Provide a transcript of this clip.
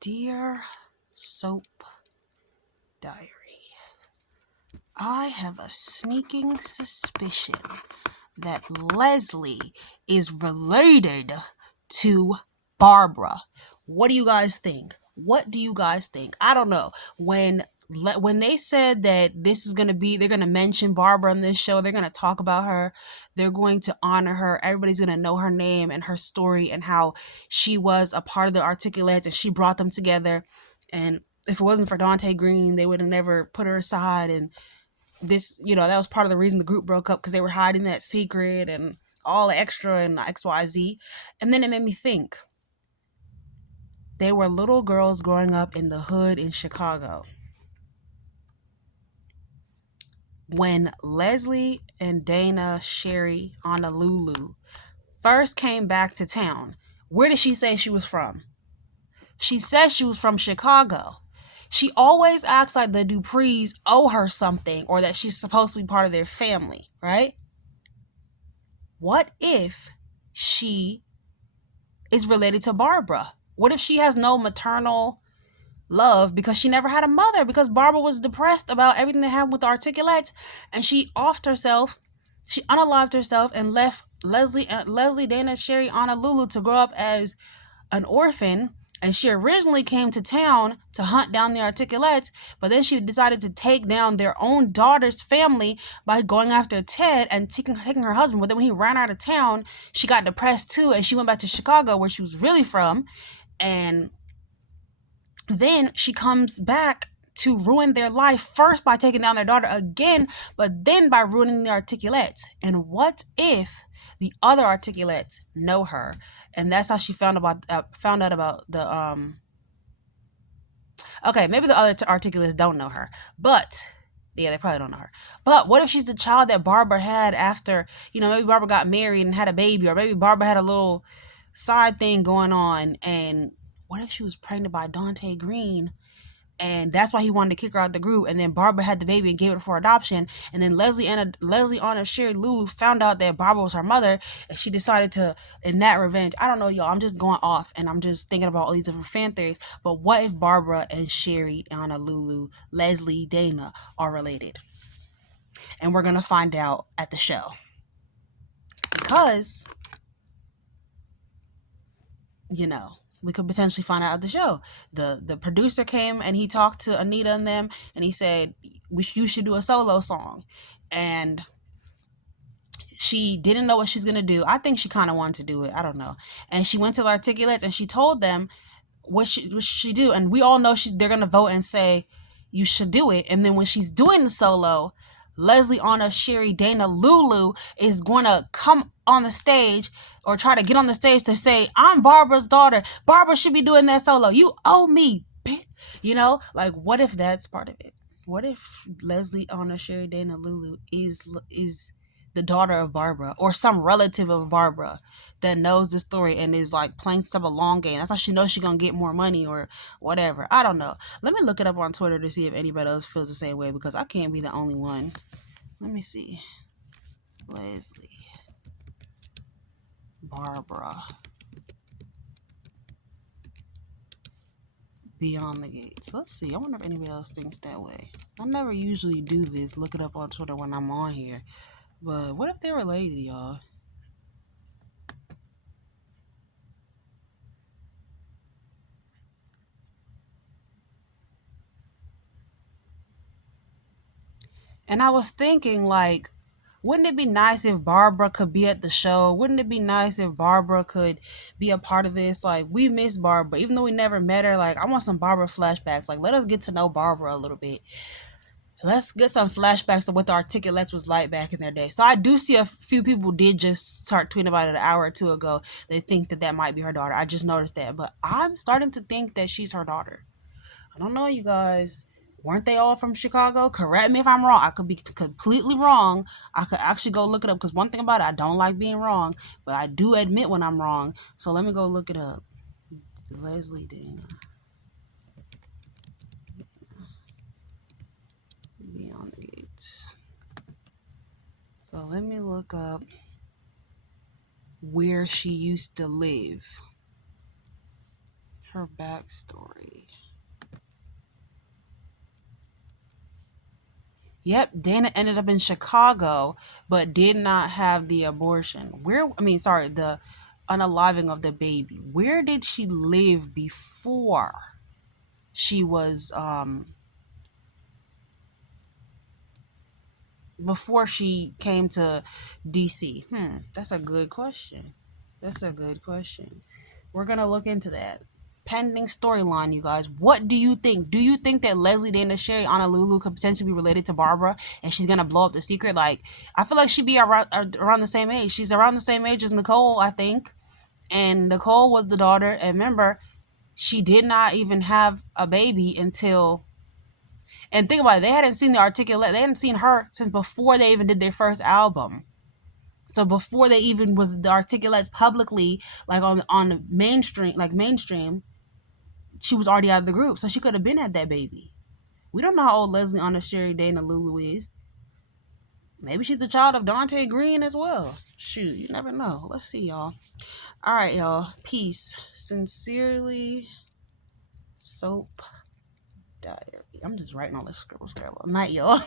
Dear Soap Diary, I have a sneaking suspicion that Leslie is related to Barbara. What do you guys think? What do you guys think? I don't know. When they said that this is going to be, they're going to mention Barbara on this show, they're going to talk about her, they're going to honor her, everybody's going to know her name and her story and how she was a part of the Articulates and she brought them together. And if it wasn't for Dante Green, they would have never put her aside. And this, that was part of the reason the group broke up, because they were hiding that secret and all the extra and XYZ. And then it made me think, they were little girls growing up in the hood in Chicago. When Leslie and Dana, Sherry, Honolulu first came back to town, where did she say she was from? She said she was from Chicago. She always acts like the Duprees owe her something or that she's supposed to be part of their family, right? What if she is related to Barbara? What if she has no maternal love because she never had a mother, because Barbara was depressed about everything that happened with the Articulates and she offed herself, she unalived herself and left Leslie, Dana, Sherry, Honolulu to grow up as an orphan. And she originally came to town to hunt down the Articulates, but then she decided to take down their own daughter's family by going after Ted and taking her husband. But then when he ran out of town, she got depressed too, and she went back to Chicago, where she was really from. And then she comes back to ruin their life, first by taking down their daughter again, but then by ruining the Articulates. And what if the other Articulates know her, and that's how she found out about the okay, maybe the other Articulates don't know her, but yeah, they probably don't know her. But what if she's the child that Barbara had after, maybe Barbara got married and had a baby, or maybe Barbara had a little side thing going on, and what if she was pregnant by Dante Green, and that's why he wanted to kick her out of the group, and then Barbara had the baby and gave it for adoption, and then Leslie, Anna, Sherry, Lulu found out that Barbara was her mother, and she decided to enact revenge. I don't know, y'all. I'm just going off, and I'm just thinking about all these different fan theories. But what if Barbara and Sherry, Anna, Lulu, Leslie, Dana are related? And we're gonna find out at the show, because we could potentially find out at the show. The producer came and he talked to Anita and them, and he said, you should do a solo song. And she didn't know what she's gonna do. I think she kind of wanted to do it. I don't know. And she went to the Articulates and she told them what should she do. And we all know they're gonna vote and say you should do it. And then when she's doing the solo, Leslie, Anna, Sherry, Dana, Lulu is going to come on the stage or try to get on the stage to say, I'm Barbara's daughter. Barbara should be doing that solo. You owe me. Like, what if that's part of it? What if Leslie, Anna, Sherry, Dana, Lulu is the daughter of Barbara, or some relative of Barbara that knows the story and is like playing some long game? That's how she knows she's gonna get more money or whatever. I don't know. Let me look it up on Twitter to see if anybody else feels the same way, because I can't be the only one. Let me see. Leslie, Barbara, Beyond the Gates. Let's see. I wonder if anybody else thinks that way. I never usually do this, look it up on Twitter when I'm on here. But what if they're related, y'all? And I was thinking, like, wouldn't it be nice if Barbara could be at the show? Wouldn't it be nice if Barbara could be a part of this? Like, we miss Barbara. Even though we never met her, like, I want some Barbara flashbacks. Like, let us get to know Barbara a little bit. Let's get some flashbacks of what the Articulates was like back in their day. So I do see a few people did just start tweeting about it an hour or two ago. They think that might be her daughter. I just noticed that. But I'm starting to think that she's her daughter. I don't know, you guys. Weren't they all from Chicago? Correct me if I'm wrong. I could be completely wrong. I could actually go look it up, because one thing about it, I don't like being wrong, but I do admit when I'm wrong. So let me go look it up. Leslie Dana. Beyond the Gates. So let me look up where she used to live. Her backstory. Yep, Dana ended up in Chicago, but did not have the abortion. The unaliving of the baby. Where did she live she was before she came to DC? That's a good question. That's a good question. We're gonna look into that. Pending storyline, you guys. What do you think? Do you think that Leslie Dana Sherry Honolulu could potentially be related to Barbara, and she's gonna blow up the secret? Like, I feel like she'd be around the same age. She's around the same age as Nicole, I think. And Nicole was the daughter. And remember, she did not even have a baby until. And think about it, they hadn't seen the Articulate. They hadn't seen her since before they even did their first album. So before they even was the Articulates publicly, like on mainstream, she was already out of the group, so she could have been had that baby. We don't know how old Leslie Anna Sherry Dana Lulu is. Maybe she's the child of Dante Green as well. Shoot, you never know. Let's see, y'all. All right, y'all. Peace. Sincerely, Soap Diary. I'm just writing all this scribble. Night, y'all.